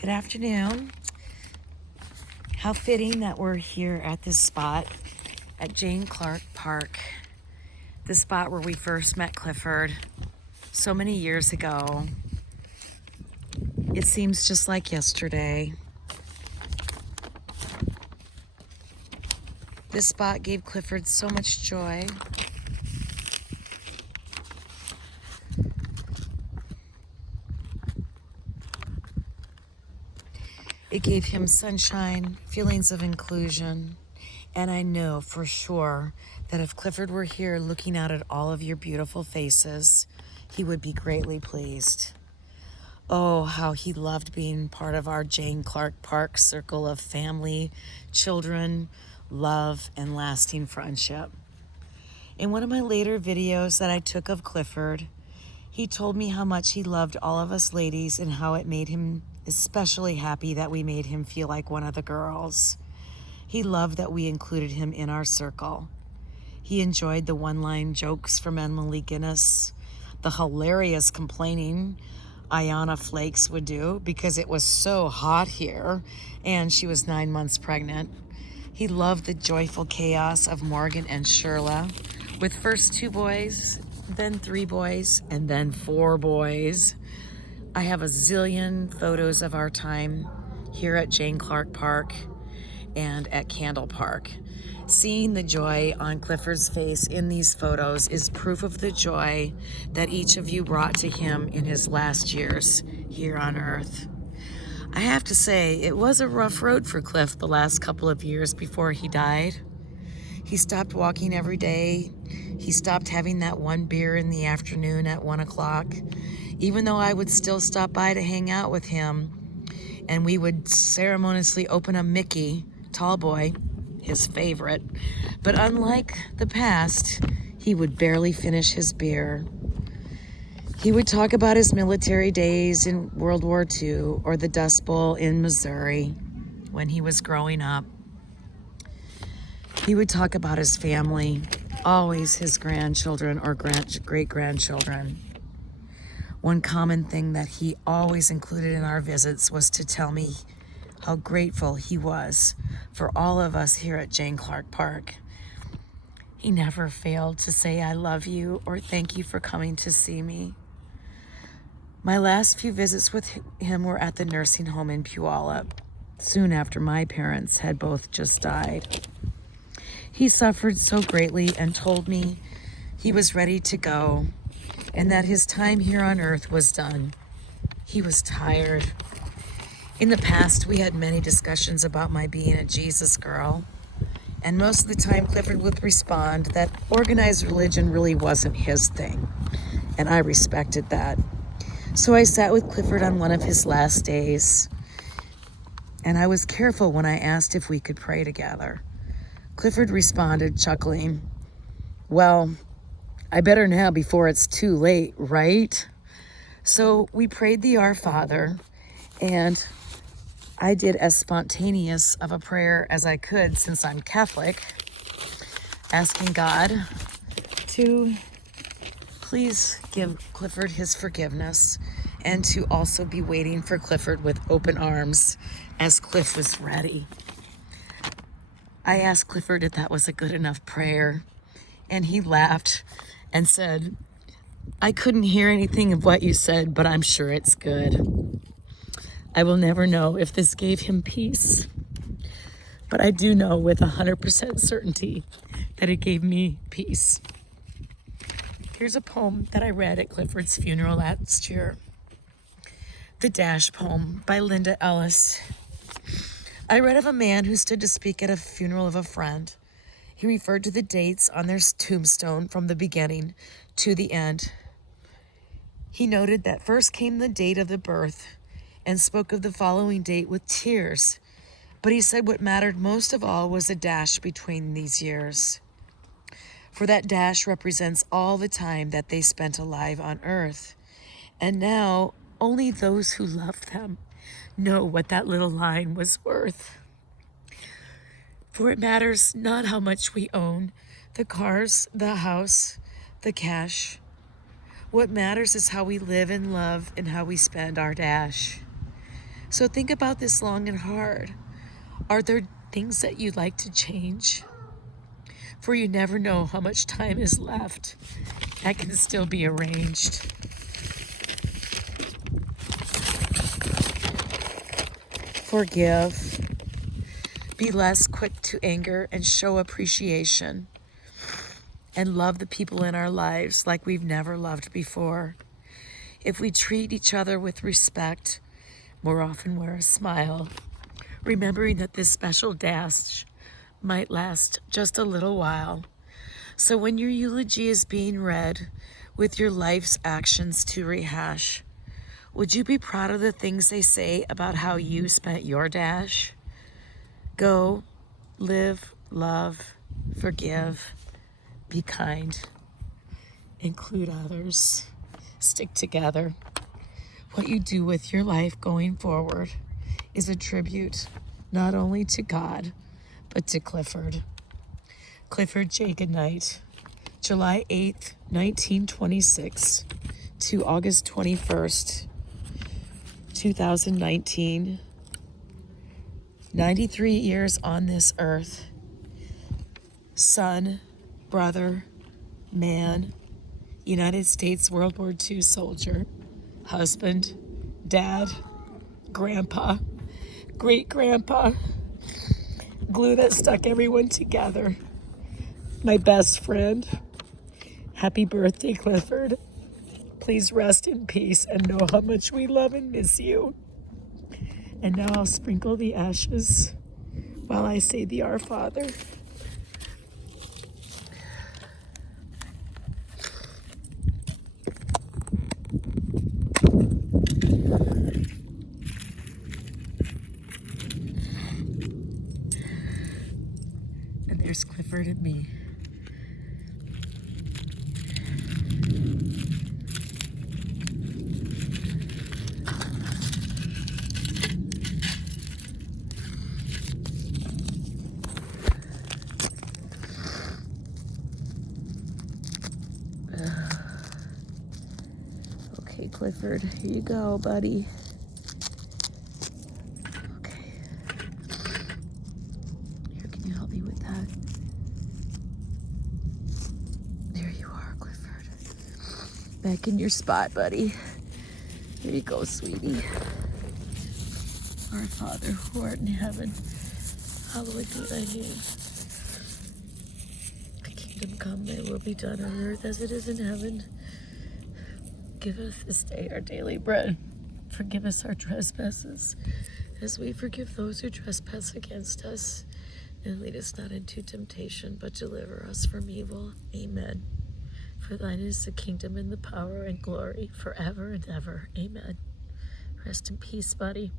Good afternoon. How fitting that we're here at this spot at Jane Clark Park, the spot where we first met Clifford so many years ago. It seems just like yesterday. This spot gave Clifford so much joy. It gave him sunshine, feelings of inclusion, and I know for sure that if Clifford were here looking out at all of your beautiful faces, he would be greatly pleased. Oh, how he loved being part of our Jane Clark Park circle of family, children, love, and lasting friendship. In one of my later videos that I took of Clifford, he told me how much he loved all of us ladies and how it made him especially happy that we made him feel like one of the girls. He loved that we included him in our circle. He enjoyed the one-line jokes from Emily Guinness, the hilarious complaining Ayanna Flakes would do because it was so hot here and she was 9 months pregnant. He loved the joyful chaos of Morgan and Shirla, with first 2 boys, then 3 boys, and then 4 boys. I have a zillion photos of our time here at Jane Clark Park and at Candle Park. Seeing the joy on Clifford's face in these photos is proof of the joy that each of you brought to him in his last years here on Earth. I have to say, it was a rough road for Cliff the last couple of years before he died. He stopped walking every day. He stopped having that 1 beer in the afternoon at 1 o'clock, even though I would still stop by to hang out with him, and we would ceremoniously open a Mickey, tall boy, his favorite. But unlike the past, he would barely finish his beer. He would talk about his military days in World War II or the Dust Bowl in Missouri when he was growing up. He would talk about his family, always his grandchildren or great-grandchildren. One common thing that he always included in our visits was to tell me how grateful he was for all of us here at Jane Clark Park. He never failed to say, "I love you," or "Thank you for coming to see me." My last few visits with him were at the nursing home in Puyallup, soon after my parents had both just died. He suffered so greatly and told me he was ready to go and that his time here on Earth was done. He was tired. In the past, we had many discussions about my being a Jesus girl, and most of the time Clifford would respond that organized religion really wasn't his thing, and I respected that. So I sat with Clifford on one of his last days, and I was careful when I asked if we could pray together. Clifford responded, chuckling, "Well, I better now before it's too late, right?" So we prayed the Our Father, and I did as spontaneous of a prayer as I could since I'm Catholic, asking God to please give Clifford his forgiveness and to also be waiting for Clifford with open arms as Cliff was ready. I asked Clifford if that was a good enough prayer, and he laughed and said, "I couldn't hear anything of what you said, but I'm sure it's good." I will never know if this gave him peace, but I do know with 100% certainty that it gave me peace. Here's a poem that I read at Clifford's funeral last year. The Dash Poem by Linda Ellis. I read of a man who stood to speak at a funeral of a friend. He referred to the dates on their tombstone from the beginning to the end. He noted that first came the date of the birth and spoke of the following date with tears. But he said what mattered most of all was a dash between these years. For that dash represents all the time that they spent alive on Earth. And now only those who loved them know what that little line was worth. For it matters not how much we own, the cars, the house, the cash. What matters is how we live and love and how we spend our dash. So think about this long and hard. Are there things that you'd like to change? For you never know how much time is left that can still be arranged. Forgive. Be less quick to anger and show appreciation. And love the people in our lives like we've never loved before. If we treat each other with respect, more often wear a smile, remembering that this special dash might last just a little while. So when your eulogy is being read with your life's actions to rehash, would you be proud of the things they say about how you spent your dash? Go, live, love, forgive, be kind, include others, stick together. What you do with your life going forward is a tribute not only to God, but to Clifford. Clifford J. Goodnight, July 8th, 1926 to August 21st, 2019. 93 years on this earth. Son, brother, man, United States World War II soldier, husband, dad, grandpa, great-grandpa, glue that stuck everyone together, my best friend. Happy birthday, Clifford. Please rest in peace and know how much we love and miss you. And now I'll sprinkle the ashes while I say the Our Father. And there's Clifford and me. Okay, Clifford, here you go, buddy. Okay. Here, can you help me with that? There you are, Clifford. Back in your spot, buddy. Here you go, sweetie. Our Father, who art in heaven, hallowed be thy name. Thy kingdom come, thy will be done on earth as it is in heaven. Give us this day our daily bread. Forgive us our trespasses, as we forgive those who trespass against us. And lead us not into temptation, but deliver us from evil. Amen. For thine is the kingdom and the power and glory forever and ever. Amen. Rest in peace, buddy.